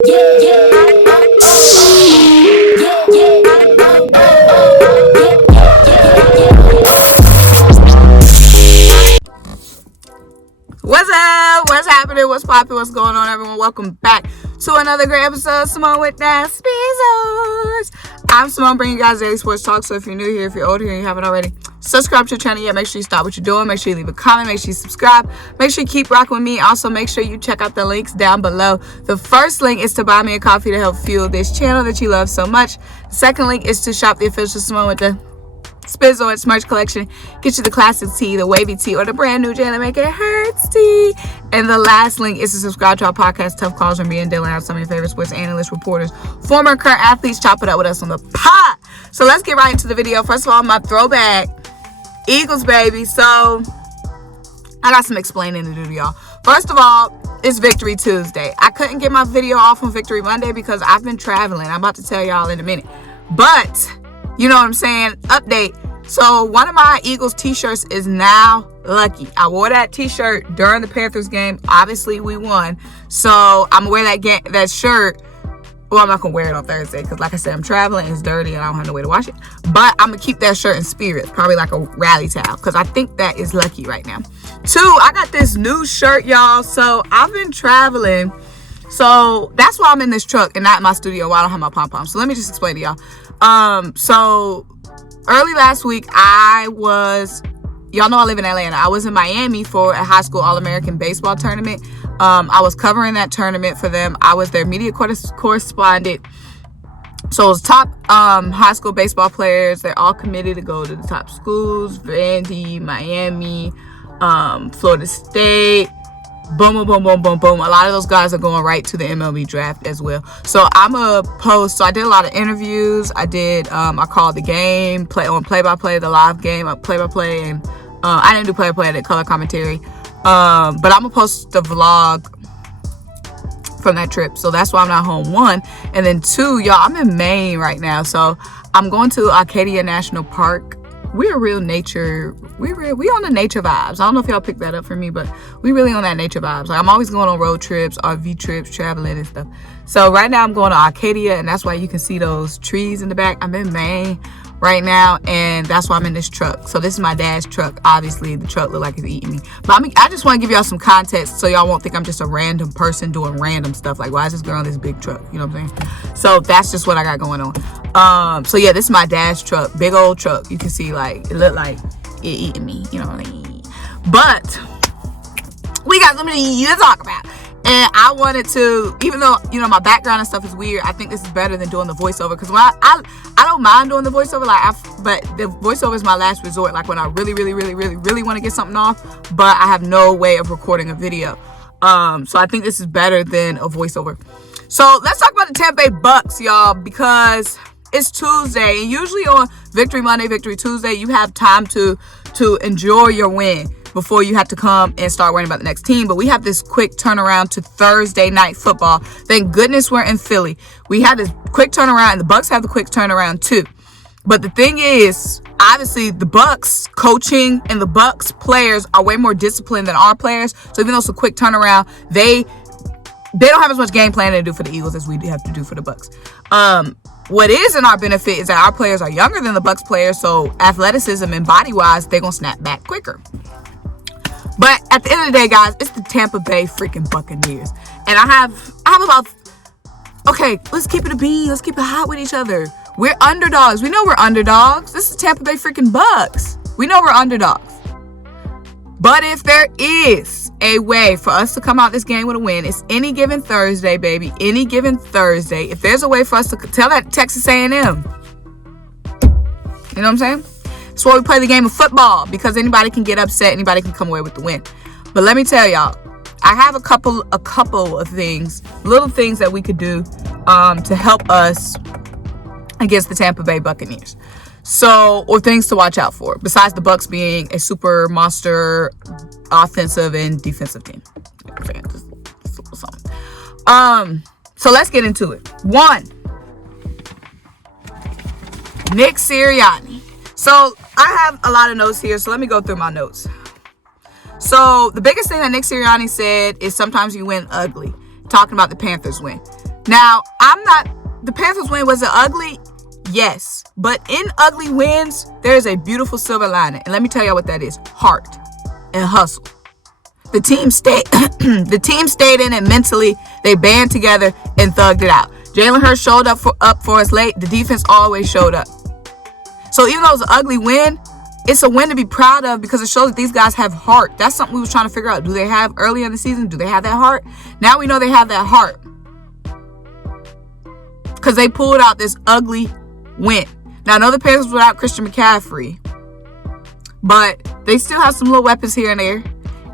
What's up? What's happening? What's popping? What's going on, everyone? Welcome back to another great episode of Symone with the Sports. I'm Symone, bringing you guys daily sports talk. So if you're new here, if you're old here and you haven't already, subscribe to the channel yet. Make sure you stop what you're doing. Make sure you leave a comment. Make sure you subscribe. Make sure you keep rocking with me. Also, make sure you check out the links down below. The first link is to buy me a coffee to help fuel this channel that you love so much. The second link is to shop the official Symone with the Sports merch collection. Get you the classic tee, the wavy tee, or the brand new Jalen Make It Hurts tee. And the last link is to subscribe to our podcast, Tough Calls, where me and Dylan have some of your favorite sports analysts, reporters, former and current athletes chop it up with us on the pod. So let's get right into the video. First of all, my throwback Eagles, baby. So I got some explaining to do to y'all. First of all, it's Victory Tuesday. I couldn't get my video off on Victory Monday because I've been traveling. I'm about to tell y'all in a minute. But you know what I'm saying? Update. So one of my Eagles t-shirts is now lucky. I wore that t-shirt during the Panthers game. Obviously, we won. So I'm going to wear that shirt. Well, I'm not going to wear it on Thursday because, like I said, I'm traveling. It's dirty and I don't have no way to wash it. But I'm going to keep that shirt in spirit. Probably like a rally towel because I think that is lucky right now. 2, I got this new shirt, y'all. So I've been traveling. So that's why I'm in this truck and not in my studio. Why I don't have my pom-pom. So let me just explain to y'all. So early last week, y'all know I live in Atlanta. I was in Miami for a high school All-American baseball tournament. I was covering that tournament for them. I was their media correspondent. So it was top high school baseball players. They're all committed to go to the top schools: Vandy, Miami, Florida State. Boom, boom, boom, boom, boom, boom. A lot of those guys are going right to the MLB draft as well. So I'm a post. So I did a lot of interviews. I called the game, play-by-play, the live game, play-by-play, and I didn't do play-by-play. I did color commentary. But I'm gonna post the vlog from that trip. So that's why I'm not home. 1, and then 2, y'all, I'm in Maine right now. So I'm going to Arcadia National Park. We're real nature. We on the nature vibes. I don't know if y'all picked that up from me, but we really on that nature vibes. Like, I'm always going on road trips, RV trips, traveling and stuff. So right now I'm going to Arcadia, and that's why you can see those trees in the back. I'm in Maine right now, and that's why I'm in this truck. So this is my dad's truck. Obviously, the truck look like it's eating me. But I just want to give y'all some context so y'all won't think I'm just a random person doing random stuff. Like, why is this girl in this big truck? You know what I'm saying? So that's just what I got going on. So yeah, this is my dad's truck. Big old truck. You can see, like, it look like it eating me. You know what I mean? But we got something to talk about. And I wanted to, even though, you know, my background and stuff is weird, I think this is better than doing the voiceover. Because when I don't mind doing the voiceover, but the voiceover is my last resort. Like, when I really, really, really, really, really want to get something off, but I have no way of recording a video. So I think this is better than a voiceover. So let's talk about the Tampa Bay Bucks, y'all, because it's Tuesday. And usually on Victory Monday, Victory Tuesday, you have time to enjoy your win before you have to come and start worrying about the next team. But we have this quick turnaround to Thursday night football. Thank goodness we're in Philly. We had this quick turnaround, and the Bucks have the quick turnaround too. But the thing is, obviously, the Bucks coaching and the Bucks players are way more disciplined than our players. So even though it's a quick turnaround, they don't have as much game planning to do for the Eagles as we have to do for the Bucks. What is in our benefit is that our players are younger than the Bucks players, so athleticism and body-wise, they're going to snap back quicker. But at the end of the day, guys, it's the Tampa Bay freaking Buccaneers. And I have about, okay, let's keep it a bean. Let's keep it hot with each other. We're underdogs. We know we're underdogs. This is Tampa Bay freaking Bucks. We know we're underdogs. But if there is a way for us to come out this game with a win, it's any given Thursday, baby. Any given Thursday. If there's a way for us to tell that Texas A&M. You know what I'm saying? That's why we play the game of football, because anybody can get upset. Anybody can come away with the win. But let me tell y'all, I have a couple of things, little things that we could do to help us against the Tampa Bay Buccaneers. So, or things to watch out for, besides the Bucks being a super monster offensive and defensive team. So let's get into it. 1, Nick Sirianni. So I have a lot of notes here, so let me go through my notes. So the biggest thing that Nick Sirianni said is sometimes you win ugly. Talking about the Panthers win. Now, the Panthers win, was it ugly? Yes. But in ugly wins, there is a beautiful silver lining. And let me tell you what that is. Heart and hustle. The team stayed in it mentally. They band together and thugged it out. Jalen Hurts showed up for us late. The defense always showed up. So even though it was an ugly win, it's a win to be proud of because it shows that these guys have heart. That's something we was trying to figure out. Do they have early in the season? Do they have that heart? Now we know they have that heart because they pulled out this ugly win. Now, I know the Panthers without Christian McCaffrey, but they still have some little weapons here and there.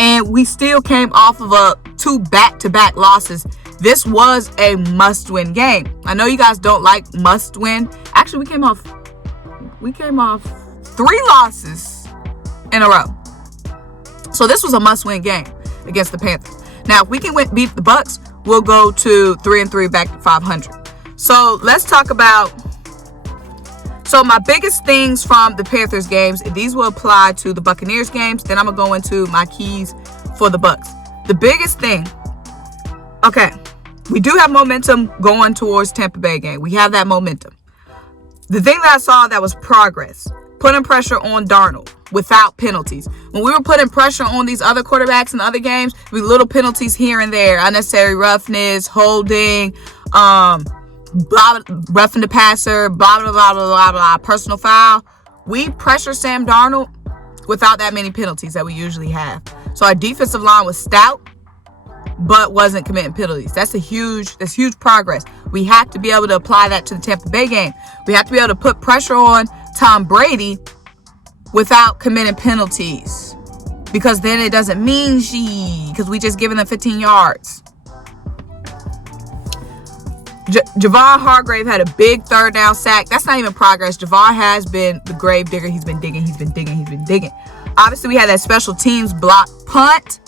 And we still came off of two back-to-back losses. This was a must-win game. I know you guys don't like must-win. Actually, we came off 3 losses in a row. So this was a must-win game against the Panthers. Now, if we can beat the Bucs, we'll go to 3-3 back to 500. So let's talk about. So my biggest things from the Panthers games, and these will apply to the Buccaneers games. Then I'm gonna go into my keys for the Bucs. The biggest thing. Okay, we do have momentum going towards Tampa Bay game. We have that momentum. The thing that I saw that was progress, putting pressure on Darnold without penalties. When we were putting pressure on these other quarterbacks in other games, we little penalties here and there, unnecessary roughness, holding, roughing the passer, blah, blah, blah, blah, blah, blah, personal foul. We pressure Sam Darnold without that many penalties that we usually have. So our defensive line was stout, but wasn't committing penalties. That's huge progress. We have to be able to apply that to the Tampa Bay game. We have to be able to put pressure on Tom Brady without committing penalties, because then it doesn't mean because we just giving them 15 yards. JAVON HARGRAVE had a big third down sack. That's not even progress. JAVON has been the grave digger. He's been digging. Obviously, we had that special teams block punt.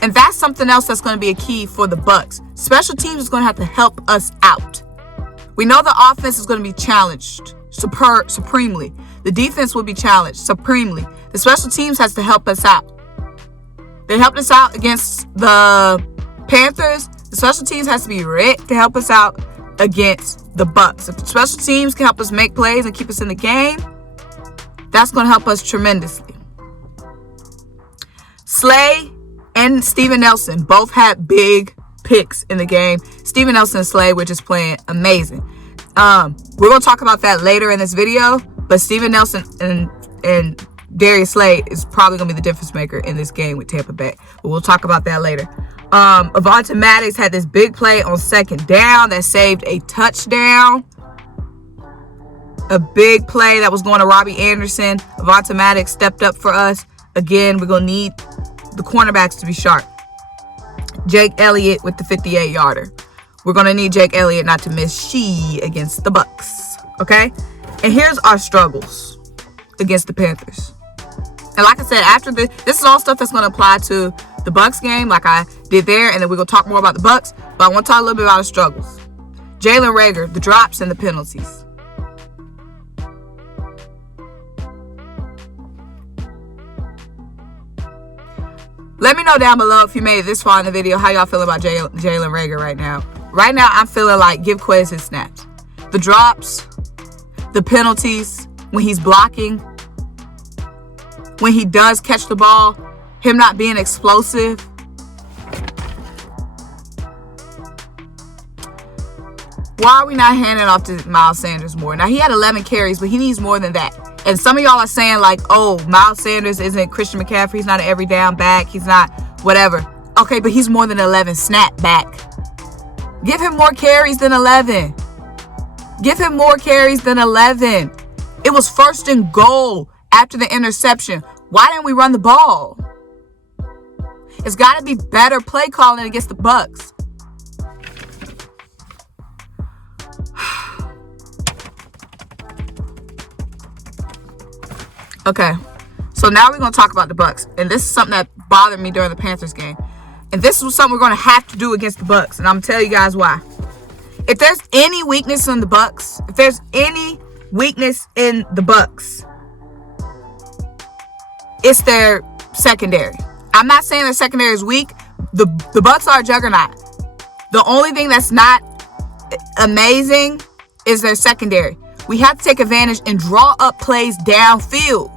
And that's something else that's going to be a key for the Bucs. Special teams is going to have to help us out. We know the offense is going to be challenged supremely. The defense will be challenged supremely. The special teams has to help us out. They helped us out against the Panthers. The special teams has to be ready to help us out against the Bucs. If the special teams can help us make plays and keep us in the game, that's going to help us tremendously. Slay and Steven Nelson both had big picks in the game. Steven Nelson and Slay were just playing amazing. We're going to talk about that later in this video, but Steven Nelson and Darius Slay is probably going to be the difference maker in this game with Tampa Bay. But we'll talk about that later. Avonte Maddox had this big play on second down that saved a touchdown. A big play that was going to Robbie Anderson. Avonte Maddox stepped up for us. Again, we're going to need the cornerbacks to be sharp. Jake Elliott with the 58-yarder. We're going to need Jake Elliott not to miss against the Bucs. Okay? And here's our struggles against the Panthers. And like I said, after this is all stuff that's going to apply to the Bucs game, like I did there, and then we're going to talk more about the Bucs. But I want to talk a little bit about our struggles. Jalen Reagor, the drops and the penalties. Let me know down below if you made it this far in the video, how y'all feel about Jalen Reagor right now. Right now, I'm feeling like give Quez his snaps. The drops, the penalties, when he's blocking, when he does catch the ball, him not being explosive. Why are we not handing off to Miles Sanders more? Now, he had 11 carries, but he needs more than that. And some of y'all are saying like, oh, Miles Sanders isn't Christian McCaffrey. He's not an every down back. He's not whatever. Okay, but he's more than 11 snap back. Give him more carries than 11. Give him more carries than 11. It was 1st and goal after the interception. Why didn't we run the ball? It's got to be better play calling against the Bucs. Okay, so now we're going to talk about the Bucs. And this is something that bothered me during the Panthers game. And this is something we're going to have to do against the Bucs. And I'm going to tell you guys why. If there's any weakness in the Bucs, it's their secondary. I'm not saying their secondary is weak. The Bucs are a juggernaut. The only thing that's not amazing is their secondary. We have to take advantage and draw up plays downfield.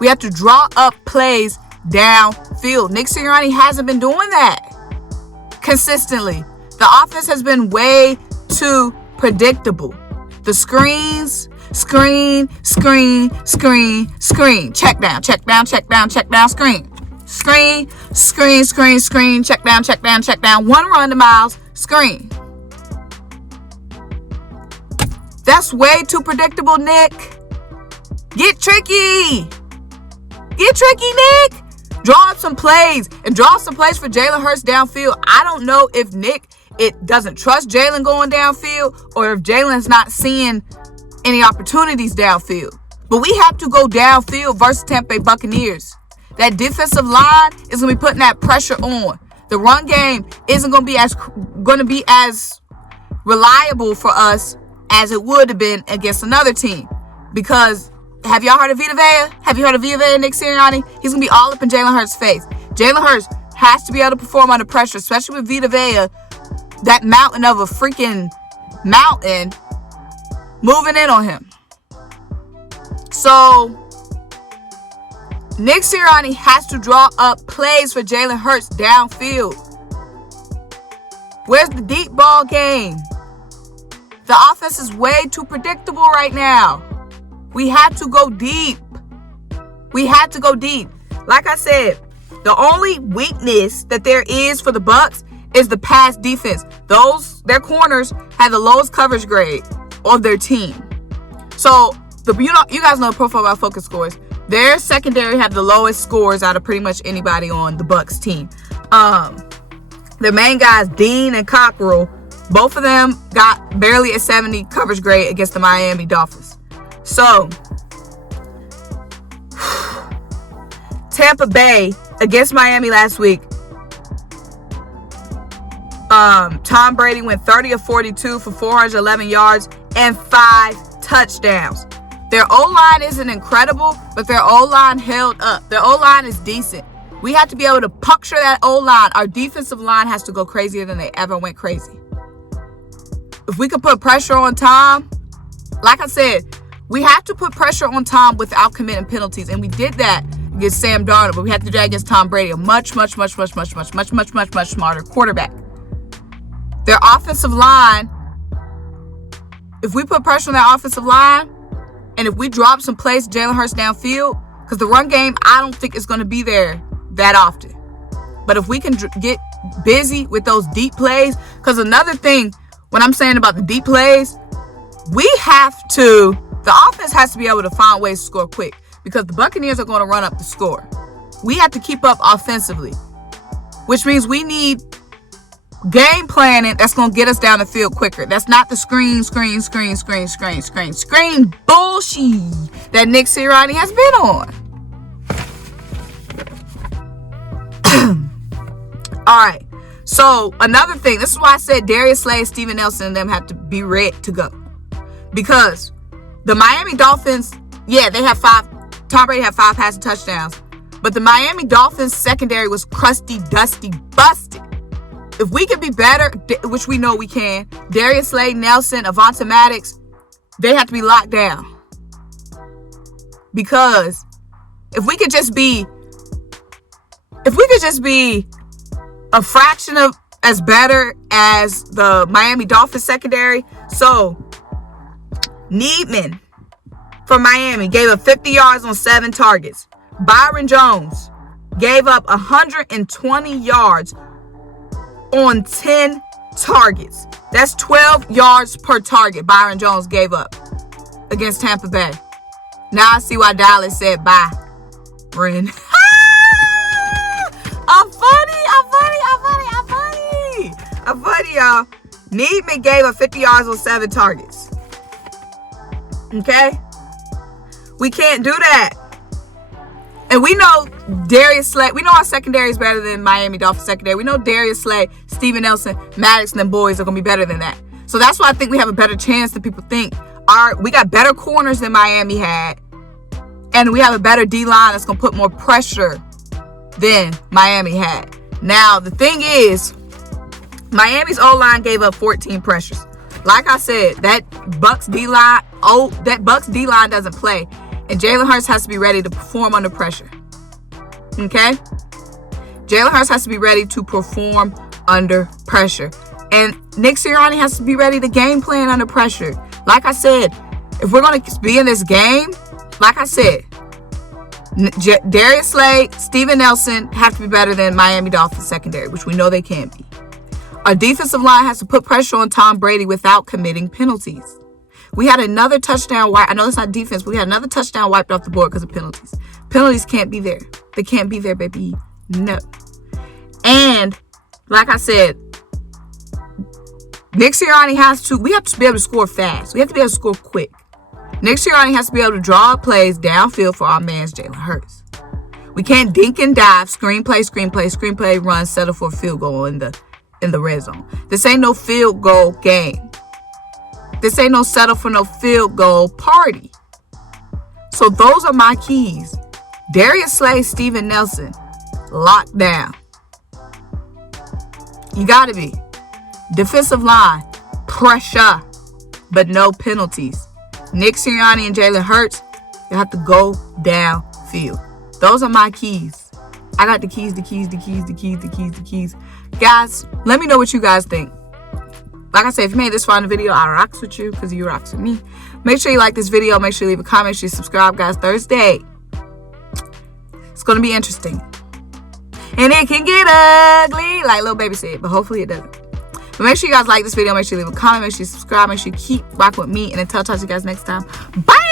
We have to draw up plays downfield. Nick Sirianni hasn't been doing that consistently. The offense has been way too predictable. The screens, screen. Check down, screen. Screen, check down. One run to Miles, screen. That's way too predictable, Nick. Get tricky, Nick. Draw up some plays and draw some plays for Jalen Hurts downfield. I don't know if Nick doesn't trust Jalen going downfield or if Jalen's not seeing any opportunities downfield. But we have to go downfield versus Tampa Bay Buccaneers. That defensive line is going to be putting that pressure on. The run game isn't going to be as reliable for us as it would have been against another team. Because have y'all heard of Vita Vea? Have you heard of Vita Vea and Nick Sirianni? He's going to be all up in Jalen Hurts' face. Jalen Hurts has to be able to perform under pressure, especially with Vita Vea, that mountain of a freaking mountain, moving in on him. So Nick Sirianni has to draw up plays for Jalen Hurts downfield. Where's the deep ball game? The offense is way too predictable right now. We have to go deep. Like I said, the only weakness that there is for the Bucs is the pass defense. Their corners have the lowest coverage grade of their team. So you guys know Pro Football Focus scores. Their secondary have the lowest scores out of pretty much anybody on the Bucs team. The main guys, Dean and Cockrell, both of them got barely a 70 coverage grade against the Miami Dolphins. So Tampa Bay against Miami last week, Tom Brady went 30 of 42 for 411 yards and 5 touchdowns. Their O-line isn't incredible, but their O-line held up. Their O-line is decent. We have to be able to puncture that O-line. Our defensive line has to go crazier than they ever went crazy. If we could put pressure on Tom, like I said, we have to put pressure on Tom without committing penalties. And we did that against Sam Darnold, but we have to do that against Tom Brady, a much smarter quarterback. Their offensive line, if we put pressure on their offensive line, and if we drop some plays to Jalen Hurts downfield, because the run game, I don't think it's going to be there that often. But if we can get busy with those deep plays, because another thing, when I'm saying about the deep plays, the offense has to be able to find ways to score quick, because the Buccaneers are going to run up the score. We have to keep up offensively, which means we need game planning that's going to get us down the field quicker. That's not the screen bullshit that Nick Sirianni has been on. All right. So another thing, this is why I said Darius Slay, Steven Nelson, and them have to be ready to go. Because the Miami Dolphins, they have 5. Tom Brady had 5 passing touchdowns. But the Miami Dolphins secondary was crusty, dusty, busted. If we could be better, which we know we can, Darius Slay, Nelson, Avonte Maddox, they have to be locked down. Because if we could just be a fraction of as better as the Miami Dolphins secondary. So Needman from Miami gave up 50 yards on 7 targets. Byron Jones gave up 120 yards on 10 targets. That's 12 yards per target Byron Jones gave up against Tampa Bay. Now I see why Dallas said bye, Ren. I'm funny, y'all. Needman gave up 50 yards on 7 targets. Okay? We can't do that. And we know Darius Slay. We know our secondary is better than Miami Dolphins secondary. We know Darius Slay, Steven Nelson, Maddox, and them boys are going to be better than that. So that's why I think we have a better chance than people think. We got better corners than Miami had. And we have a better D-line that's going to put more pressure than Miami had. Now, the thing is, Miami's O-line gave up 14 pressures. Like I said, that Bucks D-line, doesn't play. And Jalen Hurts has to be ready to perform under pressure. Okay? Jalen Hurts has to be ready to perform under pressure. And Nick Sirianni has to be ready to game plan under pressure. Like I said, if we're going to be in this game, like I said, Darius Slade, Steven Nelson have to be better than Miami Dolphins secondary, which we know they can be. Our defensive line has to put pressure on Tom Brady without committing penalties. We had another touchdown. I know it's not defense, but we had another touchdown wiped off the board because of penalties. Penalties can't be there. They can't be there, baby. No. And like I said, Nick Sirianni we have to be able to score fast. We have to be able to score quick. Nick Sirianni has to be able to draw up plays downfield for our man's Jalen Hurts. We can't dink and dive, screenplay, run, settle for a field goal in the red zone. This ain't no field goal game. This ain't no settle for no field goal party. So those are my keys. Darius Slade, Steven Nelson, locked down. You gotta be. Defensive line, pressure, but no penalties. Nick Sirianni and Jalen Hurts, you have to go downfield. Those are my keys. I got the keys. Guys, let me know what you guys think. Like I said, if you made this far in the video, I rocks with you because you rocks with me. Make sure you like this video. Make sure you leave a comment. Make sure you subscribe, guys. Thursday, it's going to be interesting. And it can get ugly, like Lil Baby said, but hopefully it doesn't. But make sure you guys like this video. Make sure you leave a comment. Make sure you subscribe. Make sure you keep rocking with me. And until I talk to you guys next time. Bye!